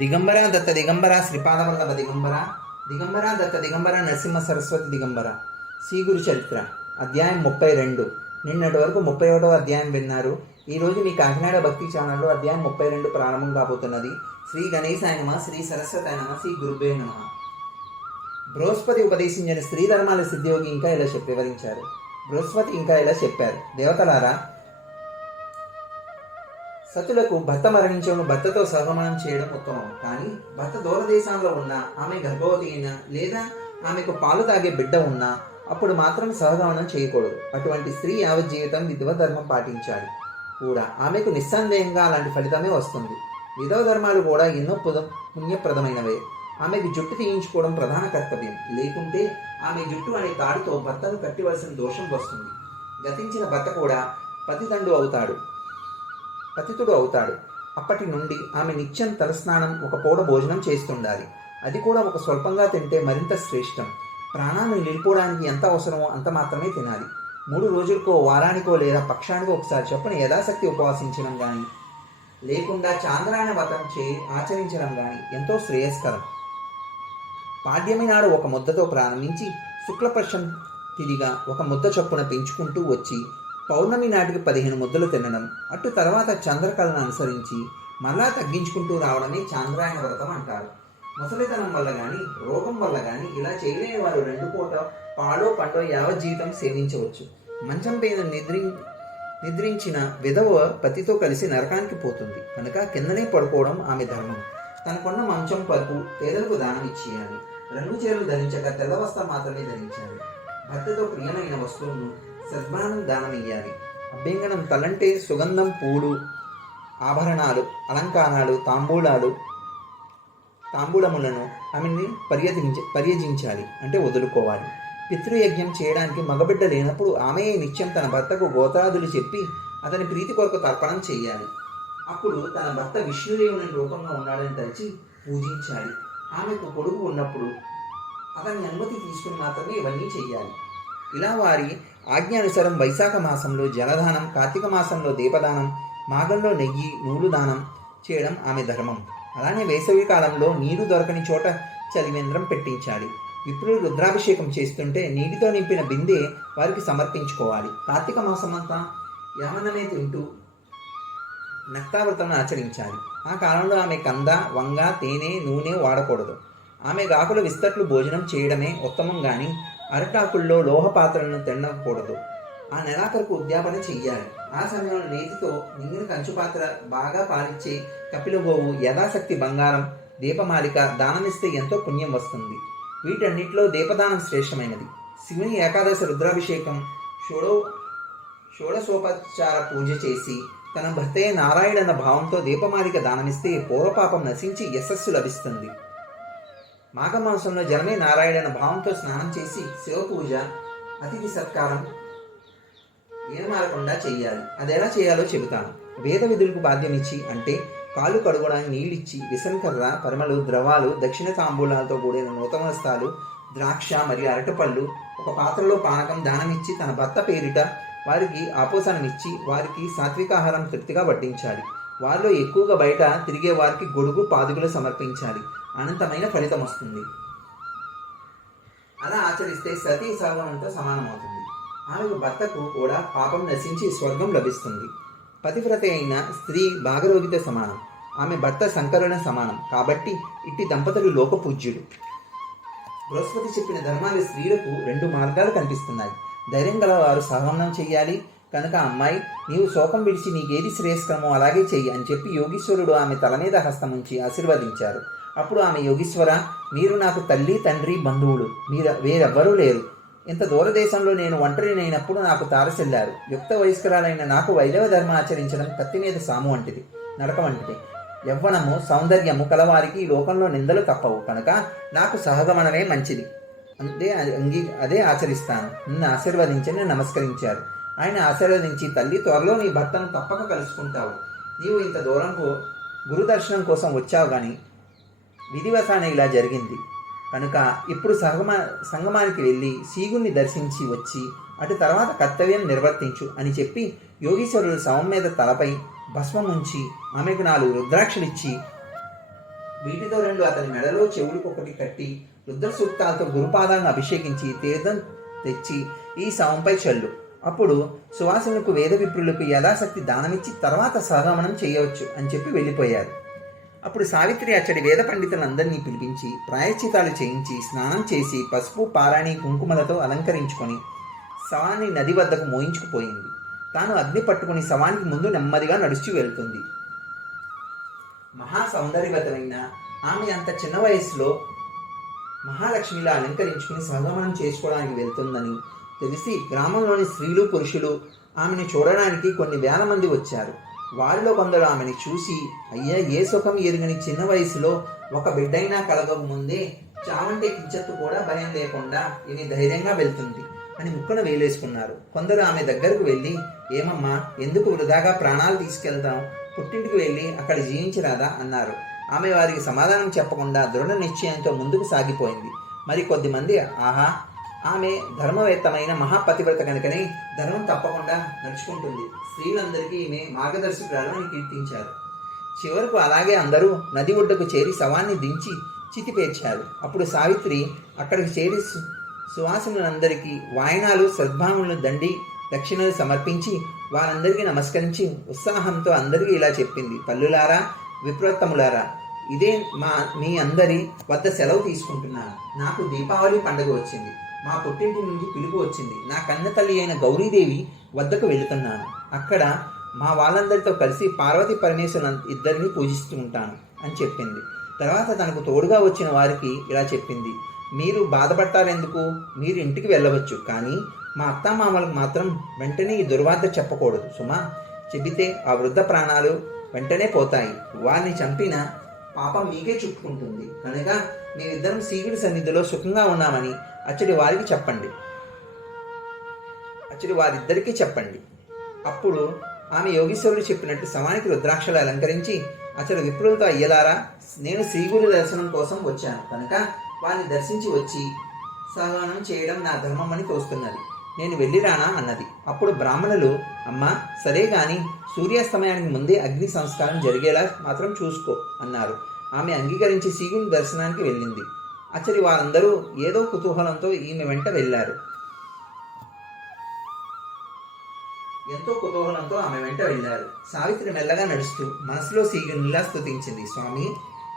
దిగంబర దత్త దిగంబర శ్రీపాదవల్లభ దిగంబర దిగంబర దత్త దిగంబర నరసింహ సరస్వతి దిగంబర శ్రీ గురు చరిత్ర అధ్యాయం ముప్పై రెండు. నిన్నటి వరకు ముప్పై ఒకటో అధ్యాయం విన్నారు. ఈ రోజు మీ కాకినాడ భక్తి ఛానల్లో అధ్యాయం ముప్పై రెండు ప్రారంభం కాబోతున్నది. శ్రీ గణేశాయ నమ శ్రీ సరస్వతి నమ శ్రీ గురుభే నమ. బృహస్పతి ఉపదేశించిన స్త్రీ ధర్మాల సిద్ధియోగి ఇంకా ఇలా చెప్పి వివరించారు. బృహస్పతి ఇంకా ఇలా చెప్పారు. దేవతలారా సతులకు భర్త మరణించడం భర్తతో సహగమనం చేయడం ఉత్తమం. కానీ భర్త దూరదేశంలో ఉన్న ఆమె గర్భవతి అయినా లేదా ఆమెకు పాలు తాగే బిడ్డ ఉన్నా అప్పుడు మాత్రం సహగమనం చేయకూడదు. అటువంటి స్త్రీ యావత్ జీవితం విధవ ధర్మం పాటించాలి కూడా. ఆమెకు నిస్సందేహంగా అలాంటి ఫలితమే వస్తుంది. విధవ ధర్మాలు కూడా ఎన్నో పుద పుణ్యప్రదమైనవే. ఆమెకు జుట్టు తీయించుకోవడం ప్రధాన కర్తవ్యం. లేకుంటే ఆమె జుట్టు అనే తాడుతో భర్తను కట్టివలసిన దోషం వస్తుంది. గతించిన భర్త కూడా పతితండు అవుతాడు. పతితుడు అవుతాడు. అప్పటి నుండి ఆమె నిత్యం తలస్నానం ఒక పూట భోజనం చేస్తుండాలి. అది కూడా ఒక స్వల్పంగా తింటే మరింత శ్రేష్టం. ప్రాణాన్ని నిలిపోవడానికి ఎంత అవసరమో అంత మాత్రమే తినాలి. మూడు రోజులకో వారానికో లేదా పక్షానికో ఒకసారి చొప్పున యథాశక్తి ఉపవాసించడం కానీ లేకుండా చాంద్రాయణ వ్రతం చే ఆచరించడం కానీ ఎంతో శ్రేయస్కరం. పాడ్యమి నాడు ఒక ముద్దతో ప్రారంభించి శుక్లపక్షం తిరిగా ఒక ముద్ద చొప్పున పెంచుకుంటూ వచ్చి పౌర్ణమి నాటికి పదిహేను ముద్దలు తినడం అటు తర్వాత చంద్రకళను అనుసరించి మరలా తగ్గించుకుంటూ రావడమే చాంద్రాయణ వ్రతం అంటారు. ముసలితనం వల్ల కానీ రోగం వల్ల కానీ ఇలా చేయలేని వారు రెండు పూట పాడో పండో యావత్ జీవితం సేవించవచ్చు. మంచం పైన నిద్రి నిద్రించిన విధవ పతితో కలిసి నరకానికి పోతుంది. కనుక కిందనే పడుకోవడం ఆమె ధర్మం. తనకున్న మంచం పరుపు పేదలకు దానం ఇచ్చేయాలి. రంగు చీరలు ధరించక తెల్ల వస్త్రం మాత్రమే ధరించాలి. భర్తతో ప్రియమైన వస్తువులను సద్మానం దానం ఇయ్యాలి. అభ్యంగనం తలంటే సుగంధం పూలు ఆభరణాలు అలంకారాలు తాంబూలాలు తాంబూలములను ఆమెని పర్యటించ పర్యజించాలి అంటే వదులుకోవాలి. పితృయజ్ఞం చేయడానికి మగబిడ్డ లేనప్పుడు ఆమె నిత్యం తన భర్తకు గోతాదులు చెప్పి అతని ప్రీతి కొరకు తర్పణం చేయాలి. అప్పుడు తన భర్త విష్ణుదేవుని రూపంగా ఉన్నాడని తలిచి పూజించాలి. ఆమెకు కొడుకు ఉన్నప్పుడు అతని అనుమతి తీసుకుని మాత్రమే ఇవన్నీ చేయాలి. ఇలా వారి ఆజ్ఞానుసారం వైశాఖ మాసంలో జలదానం కార్తీక మాసంలో దీపదానం మాగంలో నెయ్యి నూలు దానం చేయడం ఆమె ధర్మం. అలానే వేసవి కాలంలో నీరు దొరకని చోట చలివేంద్రం పెట్టించాలి. విప్రులు రుద్రాభిషేకం చేస్తుంటే నీటితో నింపిన బిందె వారికి సమర్పించుకోవాలి. కార్తీక మాసం అంతా యమనమే తింటూ నక్తావ్రతం ఆచరించాలి. ఆ కాలంలో ఆమె కంద వంగ తేనె నూనె వాడకూడదు. ఆమె గాకుల విస్తట్లు భోజనం చేయడమే ఉత్తమం కానీ అరటాకుల్లో లోహ పాత్రలను తినకూడదు. ఆ నెలాఖరుకు ఉద్యాపన చెయ్యాలి. ఆ సమయంలో నేతితో నింగిన కంచు పాత్ర బాగా పాలిచ్చే కపిలగోవు యథాశక్తి బంగారం దీపమాలిక దానమిస్తే ఎంతో పుణ్యం వస్తుంది. వీటన్నిటిలో దీపదానం శ్రేష్టమైనది. శివుని ఏకాదశి రుద్రాభిషేకం షోడో షోడశోపచార పూజ చేసి తన భర్తే నారాయణ భావంతో దీపమాలిక దానమిస్తే పూర్వపాపం నశించి యశస్సు లభిస్తుంది. మాఘమాసంలో జనమే నారాయణ భావంతో స్నానం చేసి శివపూజ అతిథి సత్కారం ఏమారకుండా చేయాలి అది ఎలా చేయాలో చెబుతాను. వేద విధులకు బాధ్యమిచ్చి అంటే కాళ్ళు కడుగడానికి నీళ్ళిచ్చి విసంకర్ర పరిమళు ద్రవాలు దక్షిణ తాంబూలాలతో కూడిన నూతన వస్తాలు ద్రాక్ష మరియు అరటిపళ్ళు ఒక పాత్రలో పానకం దానమిచ్చి తన భర్త పేరిట వారికి ఆపోసనమిచ్చి వారికి సాత్వికాహారం తృప్తిగా వడ్డించాలి. వారిలో ఎక్కువగా బయట తిరిగే వారికి గొడుగు పాదుగులు సమర్పించాలి. అనంతమైన ఫలితం వస్తుంది. అలా ఆచరిస్తే సతీ సర్వనంతో సమానమవుతుంది. ఆమెకు భర్తకు కూడా పాపం నశించి స్వర్గం లభిస్తుంది. పతివ్రత అయిన స్త్రీ భాగరోగిత సమానం. ఆమె భర్త సంకరణ సమానం. కాబట్టి ఇట్టి దంపతులు లోకపూజ్యులు. బృహస్పతి చెప్పిన ధర్మాలు స్త్రీలకు రెండు మార్గాలు కనిపిస్తున్నాయి. ధైర్యం గల వారు సహవనం చేయాలి. కనుక అమ్మాయి నీవు శోకం విడిచి నీకేది శ్రేయస్కరమో అలాగే చెయ్యి అని చెప్పి యోగీశ్వరుడు ఆమె తల మీద హస్తం ఉంచి ఆశీర్వదించారు. అప్పుడు ఆమె యోగీశ్వర మీరు నాకు తల్లి తండ్రి బంధువులు మీరు వేరెవ్వరూ లేరు. ఇంత దూరదేశంలో నేను ఒంటరినైనప్పుడు నాకు తారసెల్లారు. యుక్త వయస్కరాలైన నాకు వైదవ ధర్మ ఆచరించడం కత్తి మీద సాము వంటిది నడక వంటిది. యవ్వనము సౌందర్యము కలవారికి ఈ లోకంలో నిందలు తప్పవు. కనుక నాకు సహగమనమే మంచిది. అంటే అంగీ అదే ఆచరిస్తాను. నిన్ను ఆశీర్వదించని నమస్కరించారు. ఆయన ఆశీర్వదించి తల్లి త్వరలో నీ భర్తను తప్పక కలుసుకుంటావు. నీవు ఇంత దూరంకు గురుదర్శనం కోసం వచ్చావు కానీ విధివశాన ఇలా జరిగింది. కనుక ఇప్పుడు సంగమా సంగమానికి వెళ్ళి సీగుణ్ణి దర్శించి వచ్చి అటు తర్వాత కర్తవ్యం నిర్వర్తించు అని చెప్పి యోగీశ్వరుడు శవం మీద తలపై భస్మం ఉంచి ఆమెకు నాలుగు రుద్రాక్షలిచ్చి వీటితో రెండు అతని మెడలో చెవులకు ఒకటి కట్టి రుద్ర సూక్తాలతో గురుపాదాలను అభిషేకించి తీర్థం తెచ్చి ఈ శవంపై చల్లు. అప్పుడు సువాసనకు వేద విప్రులకు యథాశక్తి దానమిచ్చి తర్వాత సహగమనం చేయవచ్చు అని చెప్పి వెళ్ళిపోయారు. అప్పుడు సావిత్రి అచ్చడి వేద పండితులందరినీ పిలిపించి ప్రాయశ్చితాలు చేయించి స్నానం చేసి పసుపు పారాణి కుంకుమలతో అలంకరించుకొని శవాన్ని నది వద్దకు మోయించుకుపోయింది. తాను అగ్ని పట్టుకుని శవానికి ముందు నెమ్మదిగా నడుస్తూ వెళ్తుంది. మహా సౌందర్యవతమైన ఆమె అంత చిన్న వయసులో మహాలక్ష్మిలా అలంకరించుకుని సహగమనం చేసుకోవడానికి వెళ్తుందని తెలిసి గ్రామంలోని స్త్రీలు పురుషులు ఆమెను చూడడానికి కొన్ని వేల మంది వచ్చారు. వారిలో కొందరు ఆమెను చూసి అయ్యా ఏ సుఖం ఎరుగని చిన్న వయసులో ఒక బిడ్డైనా కలగక ముందే చావంటే కించెత్తు కూడా భయం లేకుండా ఇని ధైర్యంగా వెళ్తుంది అని ముక్కున వేలేసుకున్నారు. కొందరు ఆమె దగ్గరకు వెళ్ళి ఏమమ్మా ఎందుకు వృధాగా ప్రాణాలు తీసుకెళ్తాం పుట్టింటికి వెళ్ళి అక్కడ జీవించరాదా? అన్నారు. ఆమె వారికి సమాధానం చెప్పకుండా దృఢ నిశ్చయంతో ముందుకు సాగిపోయింది. మరి కొద్దిమంది ఆహా ఆమె ధర్మవేత్తమైన మహాపతివ్రత కనుకనే ధర్మం తప్పకుండా నడుచుకుంటుంది. స్త్రీలందరికీ ఈమె మార్గదర్శకురాలని కీర్తించారు. చివరకు అలాగే అందరూ నది ఒడ్డుకు చేరి శవాన్ని దించి చితిపేర్చారు అప్పుడు సావిత్రి అక్కడికి చేరి సువాసనులందరికీ వాయనాలు సద్భావములను దండి దక్షిణలు సమర్పించి వారందరికీ నమస్కరించి ఉత్సాహంతో అందరికీ ఇలా చెప్పింది. పల్లులారా విప్రోత్తములారా ఇదే మా మీ అందరి వద్ద సెలవు తీసుకుంటున్నాను. నాకు దీపావళి పండుగ వచ్చింది. మా పుట్టింటి నుండి పిలుపు వచ్చింది. నా కన్న తల్లి అయిన గౌరీదేవి వద్దకు వెళుతున్నాను. అక్కడ మా వాళ్ళందరితో కలిసి పార్వతి పరమేశ్వరు ఇద్దరిని పూజిస్తూ ఉంటాను అని చెప్పింది. తర్వాత తనకు తోడుగా వచ్చిన వారికి ఇలా చెప్పింది. మీరు బాధపడతారెందుకు? మీరు ఇంటికి వెళ్ళవచ్చు కానీ మా అత్తమామలకు మాత్రం వెంటనే ఈ దుర్వార్త చెప్పకూడదు సుమా. చెబితే ఆ వృద్ధ ప్రాణాలు వెంటనే పోతాయి. వారిని చంపిన పాపం మీకే చుట్టుకుంటుంది. కనుక మేమిద్దరం సీగుడి సన్నిధిలో సుఖంగా ఉన్నామని అచ్చడి వారికి చెప్పండి. అచ్చడి వారిద్దరికీ చెప్పండి. అప్పుడు ఆమె యోగీశ్వరుడు చెప్పినట్టు శవానికి రుద్రాక్షలు అలంకరించి అతడు విప్రులతో అయ్యలారా నేను శ్రీగురు దర్శనం కోసం వచ్చాను. కనుక వారిని దర్శించి వచ్చి సహనం చేయడం నా ధర్మం అని తోస్తున్నది. నేను వెళ్ళిరానా అన్నది. అప్పుడు బ్రాహ్మణులు అమ్మా సరే గాని సూర్యాస్తమయానికి ముందే అగ్ని సంస్కారం జరిగేలా మాత్రం చూసుకో అన్నారు. ఆమె అంగీకరించి శ్రీగురు దర్శనానికి వెళ్ళింది. అచ్చరి వారందరూ ఏదో కుతూహలంతో ఈమె వెంట వెళ్ళారు. ఎంతో కుతూహలంతో ఆమె వెంట వెళ్ళారు. సావిత్రి మెల్లగా నడుస్తూ మనసులో సీగునిలా స్థుతించింది స్వామి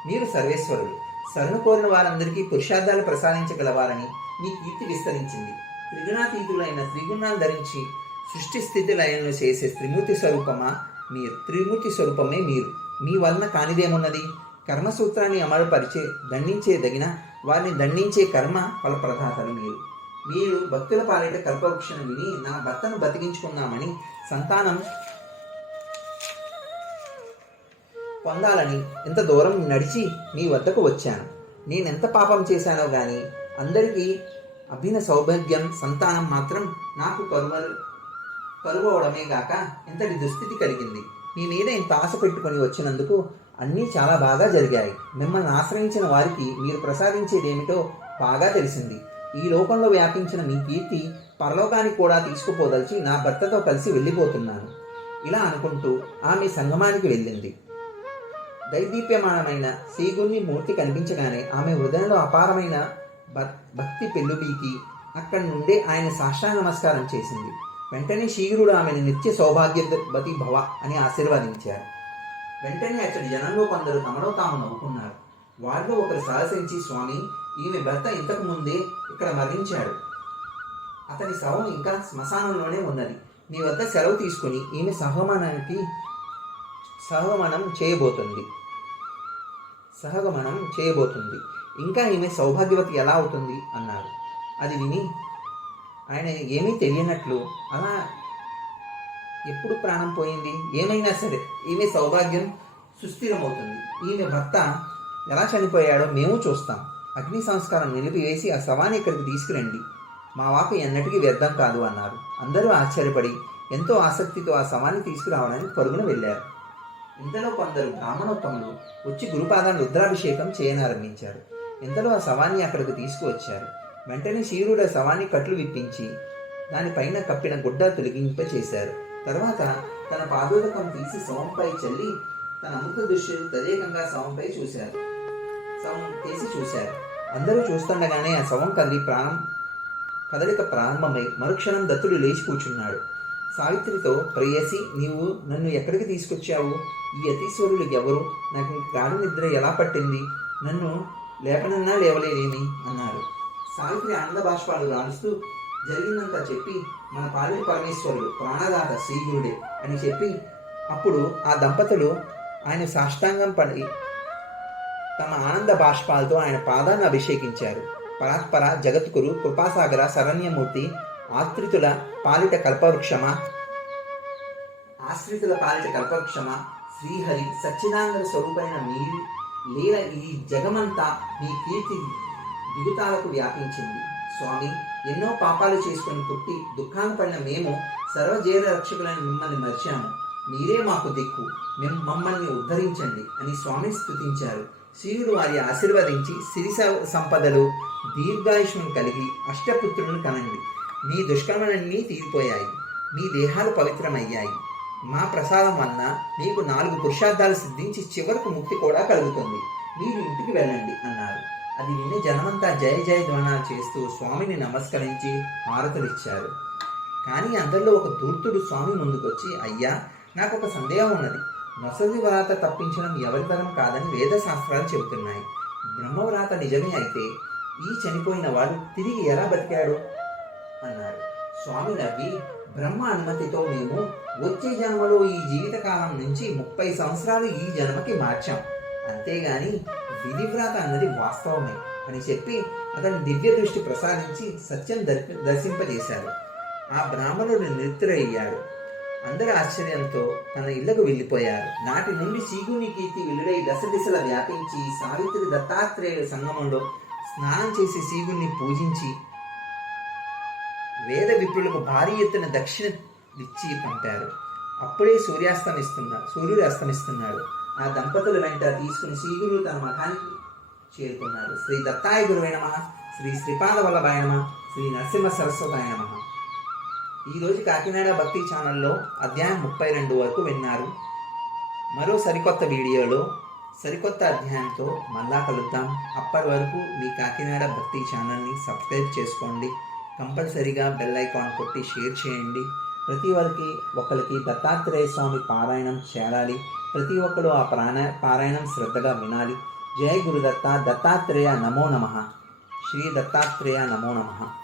మీరు సర్వేశ్వరుడు శరణు కోరిన వారందరికీ పురుషార్థాలు ప్రసాదించగలవారని మీ కీర్తి విస్తరించింది. త్రిగుణాతీతులైన త్రిగుణాలు ధరించి సృష్టి స్థితి లయనలు చేసే త్రిమూర్తి స్వరూపమా? మీరు త్రిమూర్తి స్వరూపమే మీరు. మీ వలన కానిదేమున్నది? కర్మసూత్రాన్ని అమలుపరిచే దండించేదగిన వారిని దండించే కర్మ ఫలప్రదాతలు మీరు. మీరు భక్తుల పాలిట కల్పవృక్షను విని నా భర్తను బతికించుకున్నామని సంతానం పొందాలని ఇంత దూరం నడిచి మీ వద్దకు వచ్చాను. నేనెంత పాపం చేశానో గాని అందరికీ అభిన సౌభాగ్యం సంతానం మాత్రం నాకు కరువలు కరువవడమే గాక ఇంతటి దుస్థితి కలిగింది. మీ మీద ఇంత ఆశ పెట్టుకొని వచ్చినందుకు అన్నీ చాలా బాగా జరిగాయి. మిమ్మల్ని ఆశ్రయించిన వారికి మీరు ప్రసాదించేదేమిటో బాగా తెలిసింది. ఈ లోకంలో వ్యాపించిన మీ కీర్తి పరలోకానికి కూడా తీసుకుపోదలిచి నా భర్తతో కలిసి వెళ్ళిపోతున్నాను. ఇలా అనుకుంటూ ఆమె సంగమానికి వెళ్ళింది. దైదీప్యమానమైన శ్రీగుణ్ణి మూర్తి కనిపించగానే ఆమె హృదయంలో అపారమైన భక్తి పెళ్ళుబీకి అక్కడి నుండే ఆయన సాష్టాంగ నమస్కారం చేసింది. వెంటనే శీఘ్రుడు ఆమెను నిత్య సౌభాగ్యవతి భవ అని ఆశీర్వదించారు. వెంటనే అతడి జనంలో కొందరు తమలో తాము నవ్వుకున్నారు. వారిలో ఒకరు సాహసించి స్వామి ఈమె భర్త ఇంతకు ముందే ఇక్కడ మరణించాడు. అతని శవం ఇంకా శ్మశానంలోనే ఉన్నది. నీ వద్ద సెలవు తీసుకుని ఈమె సహమానానికి సహగమనం చేయబోతుంది. సహగమనం చేయబోతుంది. ఇంకా ఈమె సౌభాగ్యవతి ఎలా అవుతుంది? అన్నారు. అది విని ఆయన ఏమీ తెలియనట్లు అలా ఎప్పుడు ప్రాణం పోయింది? ఏమైనా సరే ఈమె సౌభాగ్యం సుస్థిరమవుతుంది. ఈమె భర్త ఎలా చనిపోయాడో మేము చూస్తాం. అగ్ని సంస్కారం నిలిపివేసి ఆ శవాన్ని ఇక్కడికి తీసుకురండి. మా వాకు ఎన్నటికీ వ్యర్థం కాదు అన్నారు. అందరూ ఆశ్చర్యపడి ఎంతో ఆసక్తితో ఆ శవాన్ని తీసుకురావడానికి పరుగున వెళ్ళారు. ఇంతలో కొందరు బ్రాహ్మణోత్తములు వచ్చి గురుపాదాన్ని రుద్రాభిషేకం చేయనారంభించారు. ఇంతలో ఆ శవాన్ని అక్కడికి తీసుకువచ్చారు. వెంటనే శివుడు ఆ శవాన్ని కట్లు విప్పించి దానిపైన కప్పిన గుడ్డ తొలగింప చేశారు తర్వాత తన పాదోదకం తీసి శవంపై చల్లి తన అమృత దృష్టిని తదేకంగా శవంపై చూశారు. శవం తీసి చూశారు. అందరూ చూస్తుండగానే ఆ శవం కదిలి ప్రాణం కదలిక ప్రారంభమై మరుక్షణం దత్తుడు లేచి కూర్చున్నాడు. సావిత్రితో ప్రేయసి నీవు నన్ను ఎక్కడికి తీసుకొచ్చావు? ఈ యతీశ్వరులు ఎవరు? నాకు ఈ గాఢ నిద్ర ఎలా పట్టింది? నన్ను లేపనన్నా లేవలేదేమి అన్నారు సావిత్రి ఆనంద బాష్పాలు రాలుస్తూ జరిగిందంతా చెప్పి మన పాలిటి పరమేశ్వరుడు ప్రాణదాత శ్రీగురుడే అని చెప్పి అప్పుడు ఆ దంపతులు ఆయన సాష్టాంగం పడి తమ ఆనంద బాష్పాలతో ఆయన పాదాన్ని అభిషేకించారు. పరాత్పర జగత్కురు కృపాసాగర శరణ్యమూర్తి ఆశ్రితుల పాలిట కల్పవృక్షమ ఆశ్రితుల పాలిట కల్పవృక్షమ శ్రీహరి సచ్చిదానంద స్వరూపైన మీరు లీల ఈ జగమంతా మీ కీర్తి దిగుతాలకు వ్యాపించింది. స్వామి ఎన్నో పాపాలు చేసుకుని పుట్టి దుఃఖాన్ని పడిన మేము సర్వజీవ రక్షకులైన మిమ్మల్ని మర్చాము. మీరే మాకు దిక్కు. మేము మమ్మల్ని ఉద్ధరించండి అని స్వామిని స్థుతించారు శివుడు వారి ఆశీర్వదించి సిరి సంపదలు దీర్ఘాయుష్యం కలిగి అష్టపుత్రులను కనండి. మీ దుష్కర్మలన్నీ తీరిపోయాయి. మీ దేహాలు పవిత్రమయ్యాయి. మా ప్రసాదం వలన మీకు నాలుగు పురుషార్థాలు సిద్ధించి చివరకు ముక్తి కూడా కలుగుతుంది. మీరు ఇంటికి వెళ్ళండి అన్నారు. అది విని జనమంతా జయ జయ ధ్వనాలు చేస్తూ స్వామిని నమస్కరించి హారతులిచ్చారు. కానీ అందరిలో ఒక దూర్తుడు స్వామి ముందుకొచ్చి అయ్యా నాకు ఒక సందేహం ఉన్నది. నొసలి వ్రాత తప్పించడం ఎవరి తరం కాదని వేదశాస్త్రాలు చెబుతున్నాయి. బ్రహ్మవ్రాత నిజమే అయితే ఈ చనిపోయిన వాడు తిరిగి ఎలా బతికాడు? అన్నారు. స్వామి నవ్వి బ్రహ్మ అనుమతితో మేము వచ్చే జన్మలో ఈ జీవితకాలం నుంచి ముప్పై సంవత్సరాలు ఈ జన్మకి మార్చాం. అంతేగాని విధివ్రాత అన్నది వాస్తవమే అని చెప్పి అతని దివ్య దృష్టి ప్రసాదించి సత్యం దర్శ దర్శింపజేశారు ఆ బ్రాహ్మణుడు నిద్రయ్యాడు అందరి ఆశ్చర్యంతో తన ఇళ్ళకు వెళ్ళిపోయారు. నాటి నుండి సీగుని కీర్తి వెలుడై దశ దిశల వ్యాపించి సావిత్రి దత్తాత్రేయ సంగమంలో స్నానం చేసి సీగుని పూజించి వేద విప్రులకు భారీ ఎత్తున దక్షిణ ఇచ్చి పంపారు. అప్పుడే సూర్యాస్తమిస్తున్నాడు సూర్యుడు అస్తమిస్తున్నాడు. ఆ దంపతుల వెంట తీసుకుని శ్రీగురువు తన మఠానికి చేరుకున్నారు. శ్రీ దత్తాయ గురువే నమ శ్రీ శ్రీపాద వల్లభాయ నమ శ్రీ నరసింహ సరస్వతాయ నమ. ఈరోజు కాకినాడ భక్తి ఛానల్లో అధ్యాయం ముప్పై రెండు వరకు విన్నారు. మరో సరికొత్త వీడియోలో సరికొత్త అధ్యాయంతో మళ్ళా కలుద్దాం. అప్పటి వరకు మీ కాకినాడ భక్తి ఛానల్ని సబ్స్క్రైబ్ చేసుకోండి. కంపల్సరీగా బెల్ ఐకాన్ కొట్టి షేర్ చేయండి. ప్రతి వారికి ఒకరికి దత్తాత్రేయ స్వామి పారాయణం చేరాలి. ప్రతి ఒక్కరు ఆ ప్రాణ పారాయణం శ్రద్ధగా వినాలి. జయ గురుదత్త దత్తాత్రేయ నమో నమ. శ్రీ దత్తాత్రేయ నమో నమః.